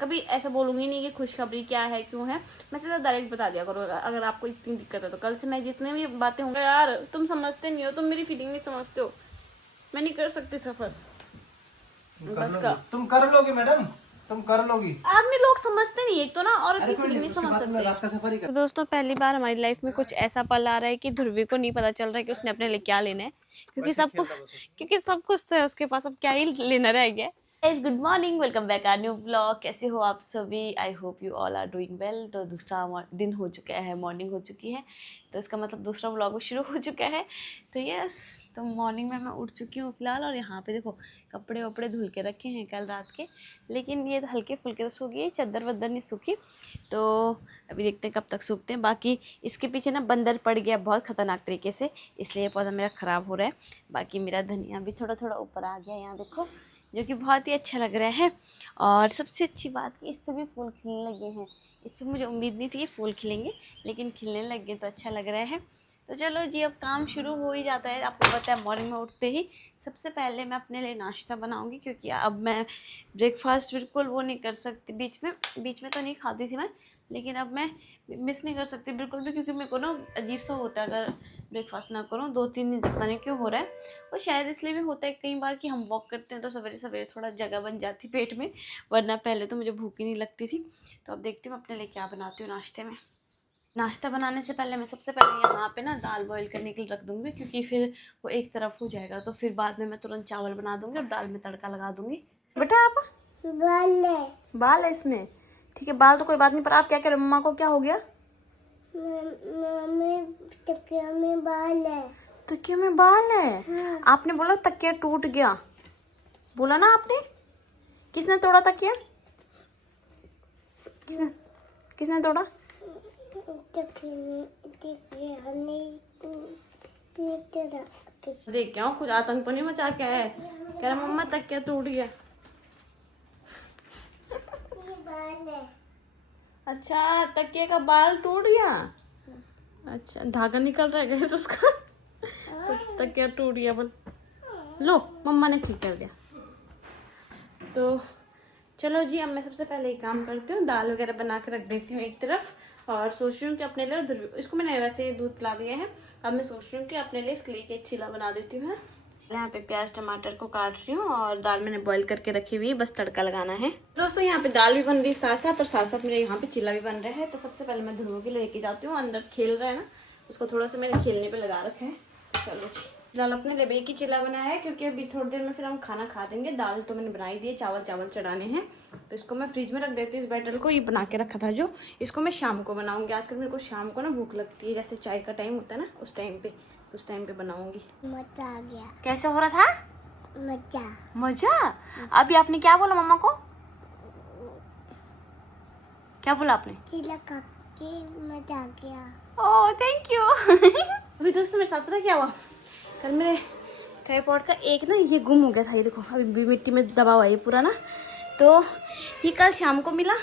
कभी ऐसा बोलूँगी नहीं कि खुशखबरी क्या है क्यों है, मैं सीधा डायरेक्ट बता दिया करो अगर आपको इतनी दिक्कत है तो। कल से मैं जितने भी बातें होंगे, यार तुम समझते नहीं हो, तुम मेरी फीलिंग नहीं समझते हो, मैं नहीं कर सकती सफर। तुम कर लोगी मैडम, तुम कर लोगी। आदमी लोग समझते नहीं, एक तो ना औरत की फीलिंग नहीं समझ सकते। तो दोस्तों पहली बार हमारी लाइफ में कुछ ऐसा पल आ रहा है कि ध्रुवी को नहीं पता चल रहा है कि उसने अपने लिए क्या लेना है, क्योंकि सब कुछ तो है उसके पास, अब क्या ही लेना रह गया। Good morning, welcome back our new blog. कैसे हो आप सभी? I hope you all are doing well. तो दूसरा दिन हो चुका है, मॉर्निंग हो चुकी है, तो इसका मतलब दूसरा ब्लॉग शुरू हो चुका है। तो यस, तो मॉर्निंग में मैं उठ चुकी हूँ फिलहाल, और यहाँ पे देखो कपड़े वपड़े धुल के रखे हैं कल रात के, लेकिन ये तो हल्के फुल्के तो सूख गए, चादर वदर नहीं सूखी, तो अभी देखते हैं कब तक सूखते हैं। बाकी इसके पीछे ना बंदर पड़ गया बहुत ख़तरनाक तरीके से, इसलिए पौधा मेरा ख़राब हो रहा है। बाकी मेरा धनिया भी थोड़ा थोड़ा ऊपर आ गया यहाँ देखो, जो कि बहुत ही अच्छा लग रहा है। और सबसे अच्छी बात कि इस पर भी फूल खिलने लगे हैं। इस पर मुझे उम्मीद नहीं थी कि फूल खिलेंगे, लेकिन खिलने लग गए तो अच्छा लग रहा है। तो चलो जी, अब काम शुरू हो ही जाता है। आपको पता है मॉर्निंग में उठते ही सबसे पहले मैं अपने लिए नाश्ता बनाऊंगी, क्योंकि अब मैं ब्रेकफास्ट बिल्कुल वो नहीं कर सकती। बीच में तो नहीं खाती थी मैं, लेकिन अब मैं मिस नहीं कर सकती बिल्कुल भी, क्योंकि मेरे को ना अजीब सा होता है अगर ब्रेकफास्ट ना करूँ 2-3 दिन, पता नहीं क्यों हो रहा है। और शायद इसलिए भी होता है कई बार कि हम वॉक करते हैं तो सवेरे सवेरे थोड़ा जगह बन जाती पेट में, वरना पहले तो मुझे भूख ही नहीं लगती थी। तो अब देखती हूँ अपने लिए क्या बनाती हूँ नाश्ते में। नाश्ता बनाने से पहले मैं सबसे पहले यहाँ पे ना दाल बॉईल करने के लिए रख दूँगी, क्योंकि फिर वो एक तरफ हो जाएगा, तो फिर बाद में मैं तुरंत चावल बना दूँगी और दाल में तड़का लगा दूँगी। बेटा आप बाल है इसमें, ठीक है, बाल तो कोई बात नहीं, पर आप क्या कह रहे? मम्मा को क्या हो गया? तकिया में बाल है। तकिया में बाल है? हाँ। आपने बोला तकिया टूट गया, बोला ना आपने। किसने तोड़ा तकिया? किसने तोड़ा? देख क्या कुछ आतंक तो नहीं मचा के है? कह रहा मम्मा तकिया टूट गया। अच्छा, तकिया का बाल टूट गया। अच्छा, धागा निकल रहा है गैस उसका। तो तकिया टूट गया बोल। लो, मम्मा ने ठीक कर दिया। तो चलो जी, अब मैं सबसे पहले एक काम करती हूँ, दाल वगैरह बना के रख देती हूँ एक तरफ, और सोच रही हूँ कि अपने लिए इसको मैंने वैसे दूध पिला दिया है, अब मैं सोच रही हूँ कि अपने लिए इसके लिए एक चिला बना देती हूँ। यहाँ पे प्याज टमाटर को काट रही हूँ, और दाल मैंने बॉईल करके रखी हुई है, बस तड़का लगाना है। दोस्तों यहाँ पे दाल भी बन रही है साथ साथ, और साथ साथ मेरे यहाँ पे चिला भी बन रहा है। तो सबसे पहले मैं ध्रुव के लेके जाती हूँ, अंदर खेल रहा है ना, उसको थोड़ा सा मैंने खेलने पे लगा रखा है। चलो फिलहाल अपने लिए एक ही चिल्ला बनाया है, क्योंकि अभी थोड़ी देर में फिर हम खाना खा देंगे। दाल तो मैंने बनाई दी है, चावल चढ़ाने हैं, तो इसको मैं फ्रिज में रख देती हूँ। इस बैटर को ये बना के रखा था जो, इसको मैं शाम को बनाऊंगी। आजकल मेरे को शाम को ना भूख लगती है, जैसे चाय का टाइम होता है ना, उस टाइम पे बनाऊंगी। मजा आ गया। कैसा हो रहा था? मजा। अभी आपने क्या बोला मम्मा को? क्या बोला आपने? चिल्ला खा के मजा आ गया। Oh thank you. अभी दोस्तों मेरे साथ पता क्या हुआ, कल मेरे ट्राइपॉड का एक ना ये गुम हो गया था, ये देखो अभी भी मिट्टी में दबा हुआ है पूरा ना। तो ये कल शाम को मिला,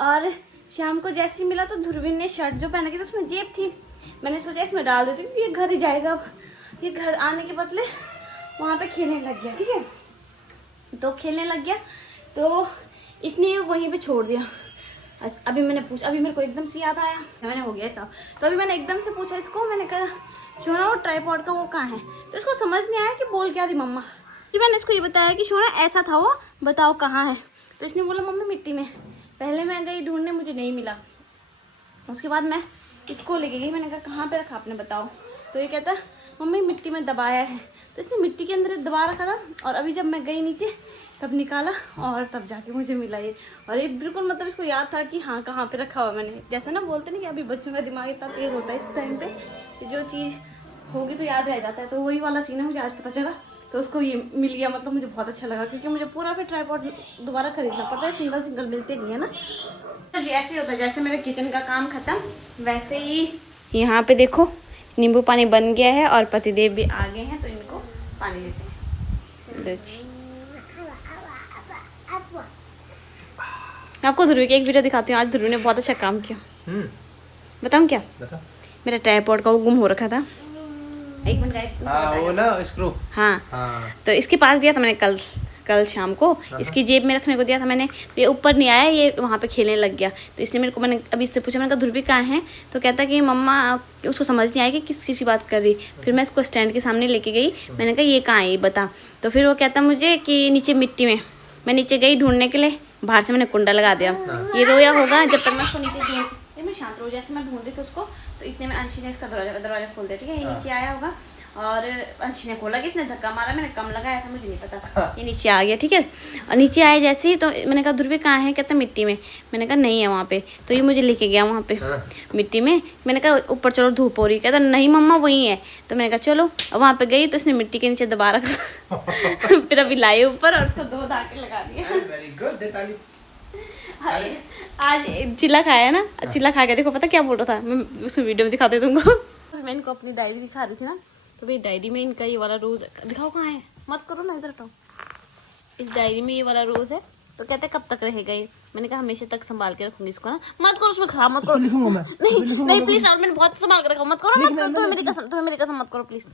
और शाम को जैसे ही मिला तो ध्रुवीन ने शर्ट जो पहना की थी उसमें जेब थी, मैंने सोचा इसमें डाल देती हूँ, ये घर ही जाएगा। अब ये घर आने के बदले वहाँ पे खेलने लग गया, ठीक है, तो खेलने लग गया, तो इसने वहीं पे छोड़ दिया। अभी मैंने पूछा, अभी मेरे को एकदम से याद आया, मैंने हो गया ऐसा, तो अभी मैंने एकदम से पूछा इसको, मैंने कहा शोना वो ट्राइपॉड का वो कहाँ है, तो इसको समझ नहीं आया कि बोल क्या रही मम्मा। फिर मैंने इसको ये बताया कि शोना ऐसा था वो, बताओ कहाँ है, तो इसने बोला मम्मी मिट्टी में। पहले मैं गई ढूंढने, मुझे नहीं मिला, उसके बाद मैं इसको लेके गई, मैंने कहा कहाँ पे रखा आपने बताओ, तो ये कहता मम्मी मिट्टी में दबाया है, तो इसने मिट्टी के अंदर दबा रखा था, और अभी जब मैं गई नीचे तब निकाला और तब जाके मुझे मिला ये। और ये बिल्कुल मतलब इसको याद था कि हाँ कहाँ पे रखा हुआ मैंने, जैसे ना बोलते नहीं कि अभी बच्चों का दिमाग इतना तेज होता है इस टाइम पे कि जो चीज़ होगी तो याद रह जाता है, तो वही वाला सीन है, मुझे आज पता चला, तो उसको ये मिल गया, मतलब मुझे बहुत अच्छा लगा, क्योंकि मुझे पूरा फिर ट्राइपॉड दोबारा खरीदना पड़ता है, सिंगल मिलते नहीं है ना। जी ऐसे ही होता है, जैसे मेरे किचन का काम खत्म वैसे ही यहाँ पे देखो नींबू पानी बन गया है, और पतिदेव भी आ गए हैं, तो इनको पानी देते हैं। मैं आपको ध्रुव की एक वीडियो दिखाती हूँ, आज ध्रुव ने बहुत अच्छा काम किया। बताऊँ क्या? मेरा ट्राइपॉड का वो गुम हो रखा था, एक मिनट गाइस, वो ना स्क्रू। हाँ, तो इसके पास दिया था मैंने कल, कल शाम को। इसकी जेब में रखने को दिया था मैंने, तो ये ऊपर नहीं आया, ये वहाँ पे खेलने लग गया। तो इसने मेरे को, मैंने अभी इससे पूछा, मैंने कहा ध्रुवी कहाँ है, तो कहता कि मम्मा, उसको समझ नहीं आया कि किस चीज़ की बात कर रही। फिर मैं इसको स्टैंड के सामने लेके गई, मैंने कहा ये कहाँ है ये बता। तो फिर वो कहता मुझे कि नीचे मिट्टी में। मैं नीचे गई ढूंढने के लिए, बाहर से मैंने कुंडा लगा दिया। ये रोया होगा, जब तक मैं उसको नीचे ढूंढ, मैं शांत रो, जैसे मैं ढूंढ रही थी उसको, तो इतने में अंशी ने इसका दरवाजा खोल दिया। ठीक है, ये नीचे आया होगा और अंशी ने खोला कि इसने धक्का मारा, मैंने कम लगाया था, मुझे नहीं पता, ये नीचे आ गया। ठीक है, और नीचे आए जैसे ही, तो मैंने कहा ध्रुवी कहाँ है, कहता मिट्टी में। मैंने कहा नहीं है वहाँ पे। तो ये मुझे लेके गया वहाँ पे मिट्टी में। मैंने कहा ऊपर चलो धूप हो रही, कहता नहीं मम्मा वही है। तो मैंने कहा चलो, वहाँ पे गई तो उसने मिट्टी के नीचे दबा रखा। फिर अभी लाए ऊपर और उसको 2 धाके लगा दिया। आज चिल्ला खाया ना, चिल्ला खा के देखो पता क्या बोल रहा था, मैं उसमें वीडियो में दिखाती हूँ तुमको। मैं इनको अपनी डायरी दिखा रही थी ना, तो भाई डायरी में इनका ये वाला रोज, दिखाओ कहाँ है, मत करो ना, इधर हटाओ। इस डायरी में ये वाला रोज है। तो कहते कब तक रहेगा ये, मैंने कहा हमेशा तक संभाल के रखूंगी इसको ना, मत करो उसमें खराब मत करो। लिखूंगा मैं, नहीं प्लीज, मैंने बहुत संभाल के रखा, मत करो, मत करो, तुम्हें मेरी कसम मत करो प्लीज।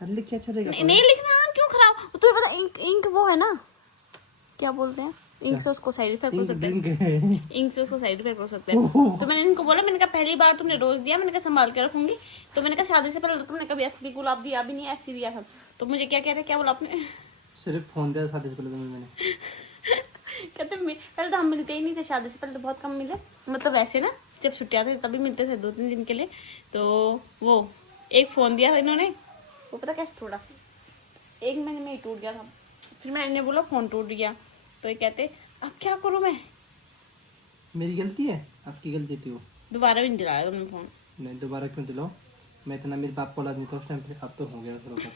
लिख के अच्छा रहेगा। नहीं लिखना, क्यों खराब, तुम्हें पता इंक वो है ना, क्या बोलते हैं, इंक से उसको साइड इफेक्ट हो सकता है, इंक से उसको साइड इफेक्ट हो सकता है। तो मैंने इनको बोला, मैंने कहा पहली बार तुमने रोज दिया, मैंने कहा संभाल के रखूंगी। तो मैंने कहा शादी से पहले तो तुमने कभी असली गुलाब दिया भी नहीं, ऐसे दिया था। तो मुझे क्या कहते, क्या बोला आपने, सिर्फ फोन दिया शादी से पहले मैंने। कहते पहले तो हम मिलते ही नहीं थे, शादी से पहले तो बहुत कम मिले, मतलब वैसे ना जब छुट्टियाँ थी तभी मिलते थे 2-3 दिन के लिए। तो वो एक फ़ोन दिया था इन्होंने, वो पता कैसे थोड़ा 1 महीने में ही टूट गया था। फिर मैंने बोला फ़ोन टूट गया, तो ये कहते अब क्या करूँ मैं, मेरी गलती है, आपकी गलती थी वो। दोबारा भी नहीं दिलाया उन्होंने फ़ोन। नहीं दोबारा क्यों दिलाओ, मैं इतना मेरे बाप को औलाद नहीं था उस टाइम पे, अब तो हो गया थोड़ा।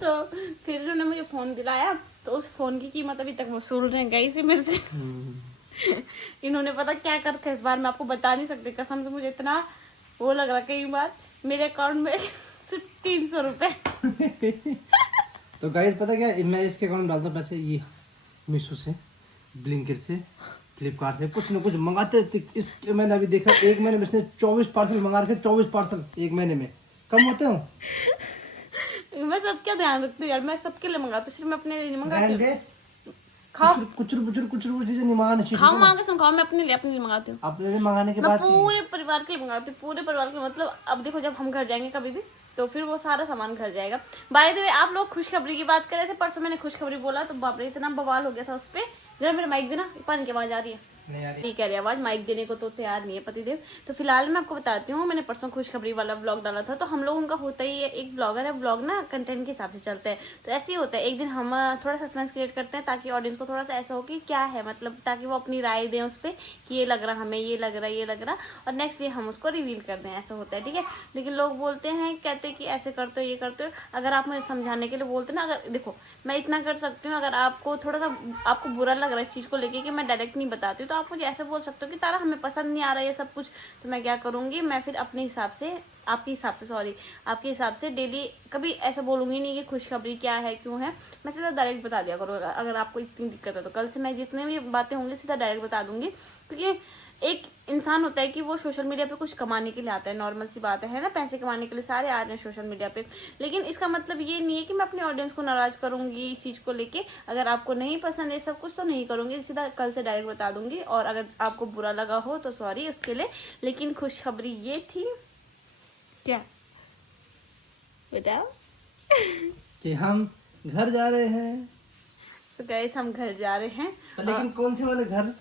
तो फिर उन्होंने मुझे फ़ोन दिलाया, तो उस फ़ोन की कीमत अभी तक वसूल रहे गई से मेरे से। इन्होंने पता क्या करते इस बार, मैं आपको बता नहीं सकती कसम से, मुझे इतना वो लग रहा कई बार मेरे अकाउंट में सिर्फ 300 रुपये। तो गाइस पता क्या, मैं इसके अकाउंट में डालता हूँ पैसे, ये मीशो से, ब्लिंकिट से, फ्लिपकार्ट से, कुछ ना कुछ मंगाते थे। इस मैंने अभी देखा 1 महीने में इसने 24 पार्सल मंगा रखे, 24 पार्सल 1 महीने में, कम होते हो। मैं सबका ध्यान रखती हूँ यार, मैं सबके लिए मंगाती हूँ, सिर्फ मैं अपने लिए नहीं मंगाती हूँ। खाओ कुछ चीजें नहीं मंगानी चाहिए। खाओ मांगे खाओ, मैं अपने लिए मंगाती हूँ। अपने लिए मंगाने के मैं बाद पूरे परिवार के लिए मंगाती हूँ, पूरे परिवार के, मतलब अब देखो जब हम घर जाएंगे कभी भी, तो फिर वो सारा सामान घर जाएगा। बाय द वे आप लोग खुशखबरी की बात कर रहे थे, परसों मैंने खुशखबरी बोला तो बाप रे इतना बवाल हो गया था उस पर। जरा मेरा माइक देना, पानी की आवाज आ रही है, नहीं कह रही आवाज, माइक देने को तो तैयार नहीं है पतिदेव। तो फिलहाल मैं आपको बताती हूँ, मैंने परसों खुशखबरी वाला व्लॉग डाला था। तो हम लोगों का होता ही है, एक ब्लॉगर है, ब्लॉग ना कंटेंट के हिसाब से चलता है। तो ऐसे ही होता है, एक दिन हम थोड़ा सस्पेंस क्रिएट करते हैं ताकि ऑडियंस को थोड़ा सा ऐसा हो कि क्या है, मतलब ताकि वो अपनी राय दें उस पर कि ये लग रहा हमें, ये लग रहा, ये लग रहा, और नेक्स्ट डे हम उसको रिवील कर दें, ऐसा होता है। ठीक है, लेकिन लोग बोलते हैं, कहते कि ऐसे करते हो, ये करते हो। अगर आप मुझे समझाने के लिए बोलते ना, अगर देखो मैं इतना कर सकती हूँ, अगर आपको थोड़ा सा आपको बुरा लग रहा है इस चीज़ को लेके कि मैं डायरेक्ट नहीं बताती हूँ, तो आप मुझे ऐसे बोल सकते हो कि तारा हमें पसंद नहीं आ रहा है ये सब कुछ। तो मैं क्या करूँगी, मैं फिर अपने हिसाब से, आपके हिसाब से डेली कभी ऐसा बोलूँगी नहीं कि खुशखबरी क्या है, क्यों है, मैं सीधा डायरेक्ट बता दिया करो। अगर आपको इतनी दिक्कत है तो कल से मैं जितने भी बातें होंगी सीधा डायरेक्ट बता दूँगी। क्योंकि एक इंसान होता है कि वो सोशल मीडिया पे कुछ कमाने के लिए आता है, नॉर्मल सी बात है ना, पैसे कमाने के लिए सारे आ रहे हैं सोशल मीडिया पे। लेकिन इसका मतलब ये नहीं है कि मैं अपने ऑडियंस को नाराज करूंगी इस चीज़ को लेके। अगर आपको नहीं पसंद है सब कुछ तो नहीं करूंगी, सीधा कल से डायरेक्ट बता दूंगी। और अगर आपको बुरा लगा हो तो सॉरी उसके लिए। लेकिन खुशखबरी ये थी, क्या बताओ, कि हम घर जा रहे हैं। तो गाइस हम घर जा रहे हैं, लेकिन कौन से वाले घर?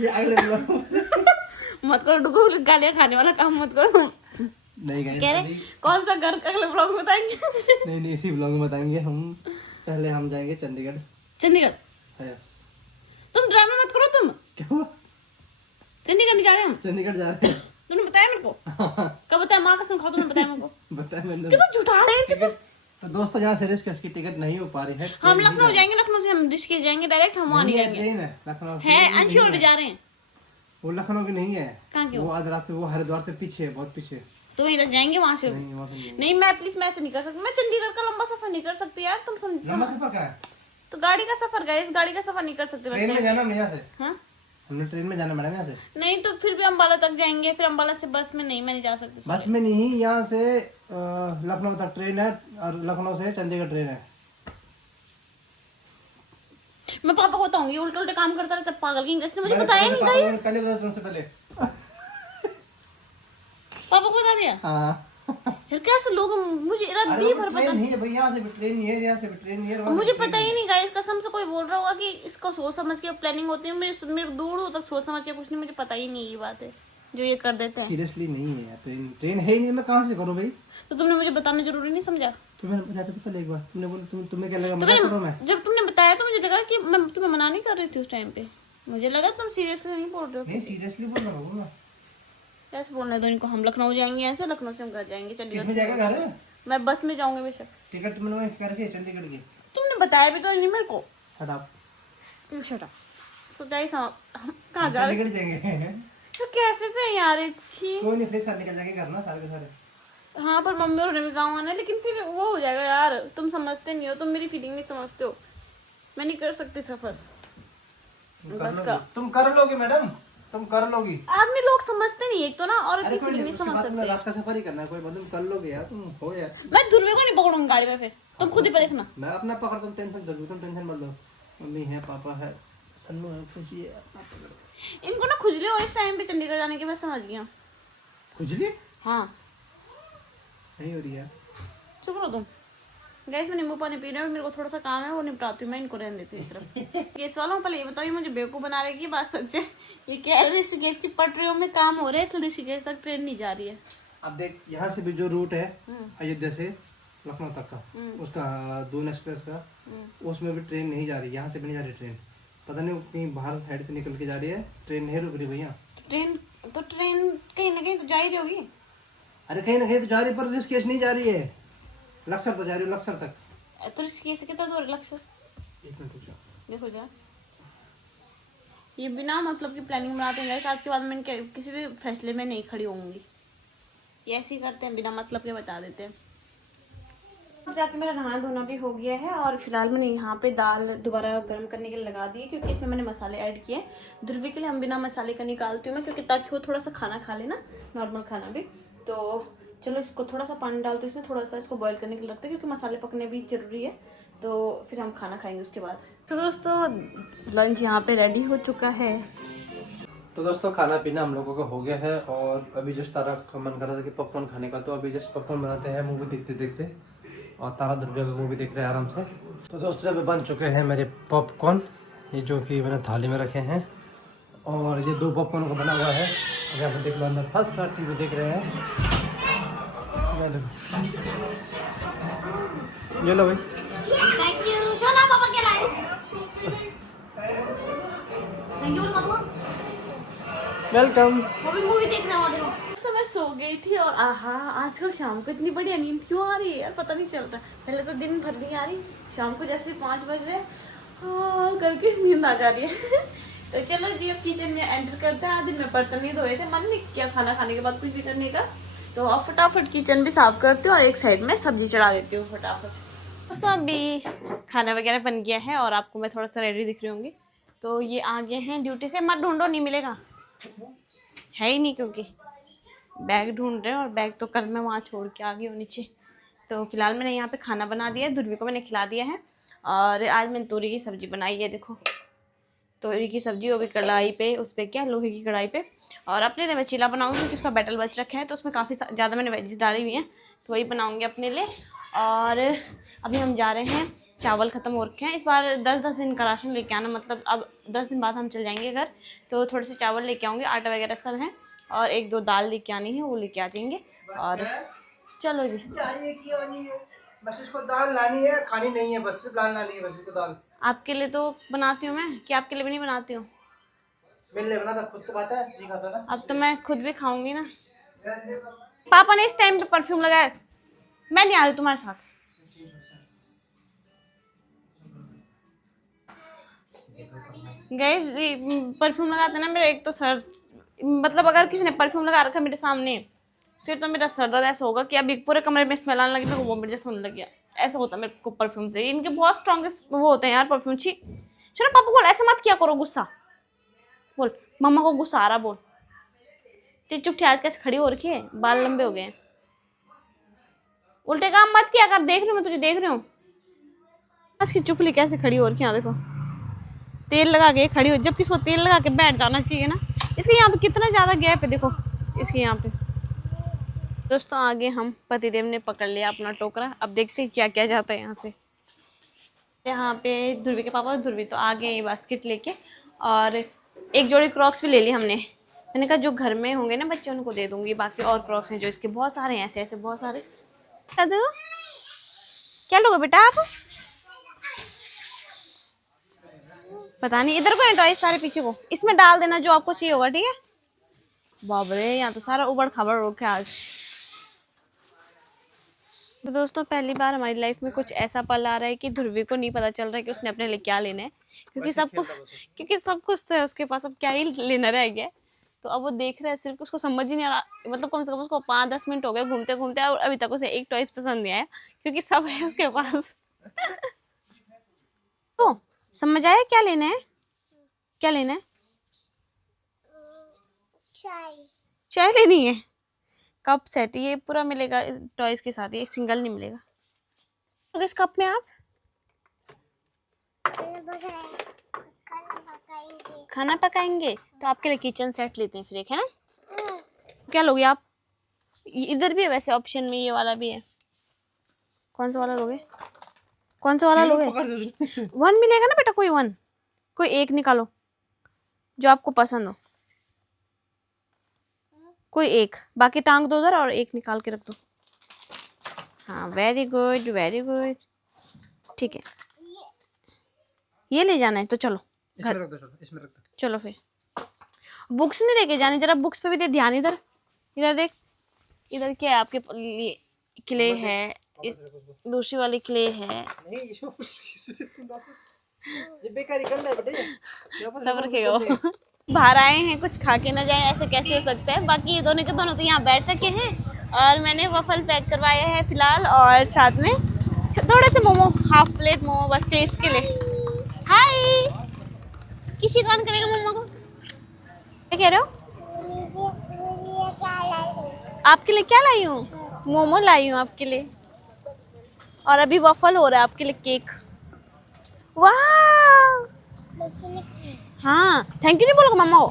ये अगले ब्लॉग मत करो, डुगो गालियां खाने वाला काम मत करो। नहीं गाइस, कह रहे कौन सा घर अगले ब्लॉग में बताएंगे? नहीं इसी ब्लॉग में बताएंगे हम। पहले हम जाएंगे चंडीगढ़। यस। तुम ड्रामा मत करो, तुम क्या हुआ? चंडीगढ़ नहीं जा रहे हम, चंडीगढ़ जा रहे हैं। तुमने बताया मेरे को? कब बताया? माँ कसम खाओ तुमने बताया मेरे को। बताया मैंने। कितना झूठा रहे हैं, तो दोस्तों यहाँ से रिस्क इसकी टिकट नहीं हो पा रही है। हम लखनऊ जाएंगे, लखनऊ से हम ऋषिकेश जाएंगे डायरेक्ट, हम वहाँ नहीं जाएंगे। लखनऊ है अंशुल भी जा रहे हैं। वो लखनऊ की नहीं है, कहाँ की? वो आज रात वो हरिद्वार से पीछे है, बहुत पीछे। तो इधर जाएंगे वहाँ से? नहीं वहाँ से नहीं। नहीं मैं प्लीज, मैं ऐसे नहीं कर सकती, मैं चंडीगढ़ का लंबा सफर नहीं कर सकती यार, तुम लंबा समझ। सफर क्या है? तो गाड़ी का सफर, गाइस गाड़ी का सफर नहीं कर सकते। ट्रेन में जाना, यहाँ से हाँ हमने ट्रेन में जाना मैडम यहाँ से। नहीं तो फिर भी अम्बाला तक जाएंगे, फिर अम्बाला से बस में नहीं, मैं नहीं जा सकती। बस में नहीं, यहाँ से लखनऊ तक ट्रेन है और लखनऊ से चंडीगढ़ ट्रेन है। मैं पापा को बताऊंगी, उल्टे उल्टे काम करता रहता पागल की, इसने मुझे बताया नहीं गाइस। पहले बता तुमसे पहले। पापा को बता दिया। हाँ फिर कैसे लोग, मुझे रद्दी भर पता नहीं है भाई, यहाँ से भी ट्रेन नहीं है, यहाँ से भी ट्रेन नहीं है, मुझे पता ही नहीं गाइस, कसम से कोई बोल रहा होगा कि इसको सोच समझ के प्लानिंग होती है, मेरे दूर तक सोच समझ के कुछ नहीं, मुझे पता ही नहीं, ये बात है जो ये कर देते हैं। सीरियसली नहीं है यार, ट्रेन है ही नहीं, मैं कहाँ से करूँ भाई। तो तुमने मुझे बताना जरूरी नहीं समझा? तुम्हें बताया तो पहले एक बार, तुमने बोला तुम्हें क्या लगा मजाक करूँ मैं? जब तुमने बताया तो मुझे लगा कि मैं तुम्हें मना नहीं कर रही थी उस टाइम पे, मुझे लगा तुम सीरियसली नहीं बोल रहे हो। नहीं सीरियसली बोल रहा हूँ मैं। कैसे बोलना है तो इनको, हम लखनऊ जाएंगे ऐसे, लखनऊ से हम घर जाएंगे चंडीगढ़। किसमें जाएगा घर? मैं बस में जाऊंगी बेशक। टिकट मैंने करके चंडीगढ़ की। तुमने बताया भी तो नहीं मेरे को। Shut up. You shut up. तो गाइस हम कहाँ जा रहे हैं? चंडीगढ़ जाएंगे। तो कैसे से यार अच्छी। कोई नहीं, फिर साथ निकल जाएंगे घर ना सारे के सारे। हाँ पर मम्मी और भी गाँव आना है, लेकिन फिर वो हो जाएगा यार, तुम समझते नहीं हो, तुम मेरी फीलिंग नहीं समझते हो, मैं नहीं कर सकती सफर बस का। तुम कर लोगे मैडम, तुम कर लोगी। आदमी लोग समझते नहीं, एक तो ना औरत अरे की फीलिंग नहीं समझ सकते। रात का सफर ही करना है, कोई मतलब कर लोगे यार, तुम हो यार। मैं ध्रुवी को नहीं पकड़ूंगी गाड़ी में, फिर तुम खुद ही पे देखना। मैं अपना पकड़, तुम टेंशन जरूर, तुम टेंशन मत लो। मम्मी है, पापा है, सन्नू है, खुशी है, अपना पकड़ो। इनको ना खुजली और इस टाइम पे चंडीगढ़ जाने की मैं समझ गया। खुजली? हाँ नहीं हो रही है। चुप रहो तुम। गैस में नींबू पानी पी रहे हो, मेरे को थोड़ा सा काम है वो निपटाती हूँ, मैं इनको रहने देती हूँ इस तरफ। केस वालों पहले ये बताओ, ये मुझे बेवकूफ़ बना रहे की बात सच है? ये कह रहे ऋषिकेश की पटरियों में काम हो रहा है, इसलिए ऋषिकेश तक ट्रेन नहीं जा रही है। अब देख, यहाँ से भी जो रूट है अयोध्या से लखनऊ तक का, उसका दून एक्सप्रेस का, उसमें भी ट्रेन नहीं जा रही, यहाँ से भी नहीं जा रही ट्रेन। पता नहीं कहीं बाहर साइड से निकल के जा रही है, ट्रेन नहीं रुक रही भैया। ट्रेन कहीं ना कहीं तो जा ही रही होगी। अरे कहीं ना कहीं तो जा रही, पर ऋषिकेश नहीं जा रही है, लक्सर तो जा रही है, लक्सर तक। तो ऋषिकेश से कितना दूर है लक्ष्य? एक मिनट रुक जाओ। देखो जा, ये बिना मतलब की प्लानिंग बनाते हैं गाइस, आज के बाद मैं किसी भी फैसले में नहीं खड़ी होंगी, ये ऐसे ही करते हैं, बिना मतलब के बता देते हैं। अब जाके मेरा नहाना धोना भी हो गया है, और फिलहाल मैंने यहाँ पे दाल दोबारा गर्म करने के लिए लगा दी है, क्योंकि इसमें मैंने मसाले ऐड किए। ध्रुवी के लिए हम बिना मसाले का निकालती हूँ मैं, क्योंकि ताकि वो थोड़ा सा खाना खा लेना, नॉर्मल खाना भी। तो चलो इसको थोड़ा सा पानी डालते इसमें, थोड़ा सा इसको बॉईल करने के लिए रखते हैं, क्योंकि मसाले पकने भी जरूरी है, तो फिर हम खाना खाएंगे उसके बाद। तो दोस्तों लंच यहाँ पे रेडी हो चुका है। तो दोस्तों खाना पीना हम लोगों का हो गया है, और अभी जस्ट तारा का मन कर रहा था कि पॉपकॉर्न खाने का, तो अभी जस्ट पॉपकॉर्न बनाते हैं मूवी देखते देखते, और तारा ध्रुव भी मूवी देख रहे हैं आराम से। तो दोस्तों अभी बन चुके हैं मेरे पॉपकॉर्न, ये जो कि मैंने थाली में रखे हैं, और ये 2 पॉपकॉर्न का बना हुआ है। अगर आप देख लो अंदर फर्स्ट क्लास टीवी देख रहे हैं, ये लो भाई। Thank you. सोना पापा क्या लाए? थैंक यू पापा। वेलकम। वो भी मूवी देखने वाले हो। तो मैं सो गई थी, और आहा आजकल शाम को इतनी बढ़िया नींद क्यों आ रही है यार, पता नहीं चलता। पहले तो दिन भर नहीं आ रही, शाम को जैसे 5 बज रहे हाँ करके नींद आ जा रही है। तो चलो जी अब किचन में एंटर करते हैं। आज दिन में बर्तन नहीं धोए थे, मन नहीं किया खाना खाने के बाद कुछ भी करने का, तो अब फटाफट किचन भी साफ करती हूँ, और एक साइड में सब्जी चढ़ा देती हूँ फटाफट। दोस्तों अभी खाना वगैरह बन गया है, और आपको मैं थोड़ा सा रेडी दिख रही होंगी। तो ये आ गए हैं ड्यूटी से, मत ढूंढो नहीं मिलेगा, है ही नहीं, क्योंकि बैग ढूंढ रहे हैं, और बैग तो कल मैं वहाँ छोड़ के आ गई हूँ नीचे। तो फिलहाल मैंने यहाँ पे खाना बना दिया है, ध्रुवी को मैंने खिला दिया है, और आज मैंने तोरी की सब्ज़ी बनाई है। देखो तोरी की सब्ज़ी, वो भी कढ़ाई पे, उस पर क्या लोहे की कढ़ाई पे। और अपने लिए मैं चीला बनाऊँगी, क्योंकि उसका बैटल बच रखा है, तो उसमें काफ़ी ज़्यादा मैंने वेजिस डाली हुई हैं, तो वही बनाऊँगी अपने लिए। और अभी हम जा रहे हैं, चावल ख़त्म हो रखे हैं, इस बार 10-10 दिन का राशन लेके आना, मतलब अब 10 दिन बाद हम चल जाएंगे घर, तो थोड़े से चावल लेके आऊँगी, आटा वगैरह सब है, और 1-2 दाल लेके आनी है, वो लेके आ जाएंगे। और चलो जी, बस इसको दाल लानी है, खानी नहीं है, बस सिर्फ दाल लानी है, बस इसको दाल। आपके लिए तो बनाती हूँ मैं, कि आपके लिए भी नहीं बनाती हूँ? मेरे लिए बना था, खुद तो खाता है, नहीं खाता था। अब तो मैं खुद भी खाऊंगी ना। पापा ने इस टाइम पे परफ्यूम लगाया, मैं नहीं आ रही तुम्हारे साथ। गाइस परफ्यूम लगाते ना मेरा एक तो सर, मतलब अगर किसी ने परफ्यूम लगा रखा मेरे सामने, फिर तो मेरा सर दर्द ऐसा होगा कि अभी पूरे कमरे में स्मेल आने लगी, मेरे को वोमिट जैसा होने लग गया, ऐसा होता है मेरे को परफ्यूम से। इनके बहुत स्ट्रॉन्गेस्ट वो होते हैं यार परफ्यूम। छी चलो पापा को ऐसे मत किया करो, गुस्सा बोल, मम्मा को गुस्सा आ रहा, बोल। तेरी चुपटी आज कैसे खड़ी हो रखी है, बाल लंबे हो गए हैं। उल्टे काम मत किया कर, देख रही हूँ मैं तुझे, देख रही हूँ। आज की चुपली कैसे खड़ी हो रखी है, देखो तेल लगा के खड़ी हो, जब इसको तेल लगा के बैठ जाना चाहिए ना। इसके यहाँ पे कितना ज़्यादा गैप है, देखो इसके यहाँ पे। दोस्तों आगे हम पतिदेव ने पकड़ लिया अपना टोकरा, अब देखते हैं क्या क्या जाता है यहाँ से। यहाँ पे ध्रुवी के पापा, ध्रुवी तो आ गए ये बास्केट लेके, और एक जोड़ी क्रॉक्स भी ले ली हमने। मैंने कहा जो घर में होंगे ना बच्चे उनको दे दूंगी, बाकी और क्रॉक्स हैं जो इसके बहुत सारे हैं, ऐसे ऐसे बहुत सारे। क्या दो, क्या लोगे बेटा आप? पता नहीं, इधर को है टॉयज सारे, पीछे को इसमें डाल देना जो आपको चाहिए होगा, ठीक है। बाप रे, यहाँ तो सारा उबड़ खाबड़ हो गया आज। तो दोस्तों पहली बार हमारी लाइफ में कुछ ऐसा पल आ रहा है कि ध्रुवी को नहीं पता चल रहा है कि उसने अपने लिए क्या लेना है, क्योंकि सब कुछ तो है उसके पास, अब क्या ही लेना रह गया। तो अब वो देख रहा है सिर्फ, उसको समझ ही नहीं आ रहा, मतलब कम से कम उसको 5-10 मिनट हो गए घूमते घूमते, और अभी तक उसे एक टॉयज पसंद नहीं आया, क्योंकि सब है उसके पास। तो समझ आया क्या लेना है, क्या लेना है? चाय लेनी है, कप सेट, ये पूरा मिलेगा टॉयज के साथ, ये सिंगल नहीं मिलेगा। तो इस कप में आप खाना पकाएंगे, तो आपके लिए किचन सेट लेते हैं फिर एक, है ना। क्या लोगे आप? इधर भी है वैसे ऑप्शन में, ये वाला भी है। कौन सा वाला लोगे, कौन सा वाला लोगे? 1 मिलेगा ना बेटा, कोई 1, कोई एक निकालो जो आपको पसंद हो, कोई एक, बाकी टांग दो उधर और एक निकाल के रख दो। हाँ वेरी गुड वेरी गुड, ठीक है ये ले जाना है तो चलो इसमें रख दो, चलो इसमें रख दो। चलो फिर बुक्स नहीं लेके जानी, जरा बुक्स पे भी दे ध्यान। इधर इधर देख, इधर क्या है आपके लिए, क्ले है, इस दूसरी वाली क्ले है, ये बेकारी करना है बेटा, सब रखेगा वो। बाहर आए हैं, कुछ खा के ना जाए ऐसे कैसे हो सकता है। बाकी ये दोनों के दोनों तो यहाँ बैठ रखे हैं, और मैंने वफल पैक करवाया है फिलहाल, और साथ में थोड़े से मोमो, हाफ प्लेट मोमो बस टेस्ट के लिए। हाय, किसी कौन करेगा मोमो को? क्या कह रहे हो? आपके लिए क्या लाई हूँ? मोमो लाई हूँ आपके लिए, और अभी वफल हो रहा है आपके लिए केक। वाह, हाँ थैंक यू नहीं बोलोगे मम्मा को?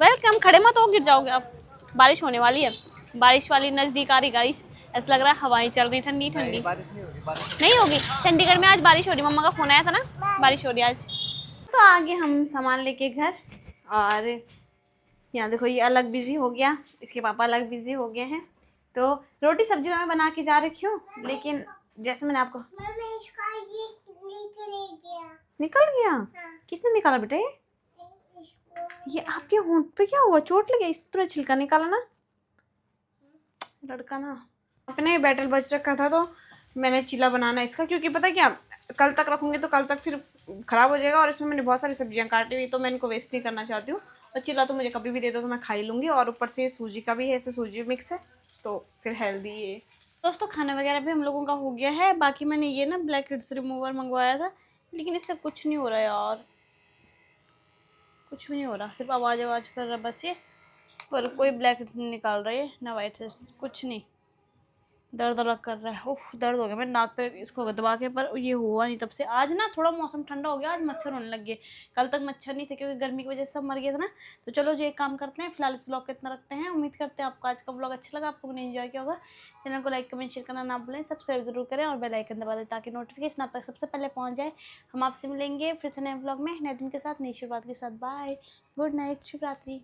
वेलकम, खड़े मत हो, गिर जाओगे आप। बारिश होने वाली है, बारिश वाली नजदीक आ रही बारिश, ऐसा लग रहा है हवाएं चल रही ठंडी ठंडी। नहीं होगी, चंडीगढ़ में आज बारिश हो रही, मम्मा का फोन आया था ना, बारिश हो रही आज। तो आगे हम सामान लेके घर, और यहाँ देखो ये अलग बिजी हो गया, इसके पापा अलग बिजी हो गए हैं। तो रोटी सब्जी मैं बना के जा रखी हूँ, लेकिन जैसे मैंने आपको निकल गया। किसने निकाला बेटा ये आपके होंठ पे क्या हुआ, चोट लगी? इस तरह छिलका निकाला ना लड़का ना। अपने बैटल बच रखा था, तो मैंने चीला बनाना इसका, क्योंकि पता क्या, कल तक रखूंगी तो कल तक फिर खराब हो जाएगा, और इसमें मैंने बहुत सारी सब्जियां काटी हुई, तो मैं इनको वेस्ट नहीं करना चाहती हूँ। और चीला तो मुझे कभी भी दे दो तो मैं खा ही लूँगी, और ऊपर से सूजी का भी है, इसमें सूजी मिक्स है, तो फिर हेल्दी है। दोस्तों खाना वगैरह भी हम लोगों का हो गया है। बाकी मैंने ये ना ब्लैक हेड्स रिमूवर मंगवाया था, लेकिन इससे कुछ नहीं हो रहा है यार, कुछ भी नहीं हो रहा, सिर्फ आवाज़ कर रहा बस ये, पर कोई ब्लैक हेड्स नहीं निकाल रहा है ना वाइट हेड्स, कुछ नहीं। दर्द अलग कर रहा है, ओह दर्द हो गया, मैं नाक पे इसको दबा के, पर ये हुआ नहीं तब से। आज ना थोड़ा मौसम ठंडा हो गया, आज मच्छर होने लग गए, कल तक मच्छर नहीं थे क्योंकि गर्मी की वजह से सब मर गया था ना। तो चलो जो एक काम करते हैं, फिलहाल इस व्लॉग को इतना रखते हैं। उम्मीद करते हैं आपको आज का व्लॉग अच्छा लगा, आप लोगों ने एंजॉय किया होगा। चैनल को लाइक कमेंट शेयर करना ना भूलें, सब्सक्राइब जरूर करें और बेल आइकन दबा दें ताकि नोटिफिकेशन आप तक सबसे पहले पहुँच जाए। हम आपसे मिलेंगे फिर से नए व्लॉग में नए दिन के साथ, नई शुरुआत के साथ। बाय, गुड नाइट, शुभ रात्रि।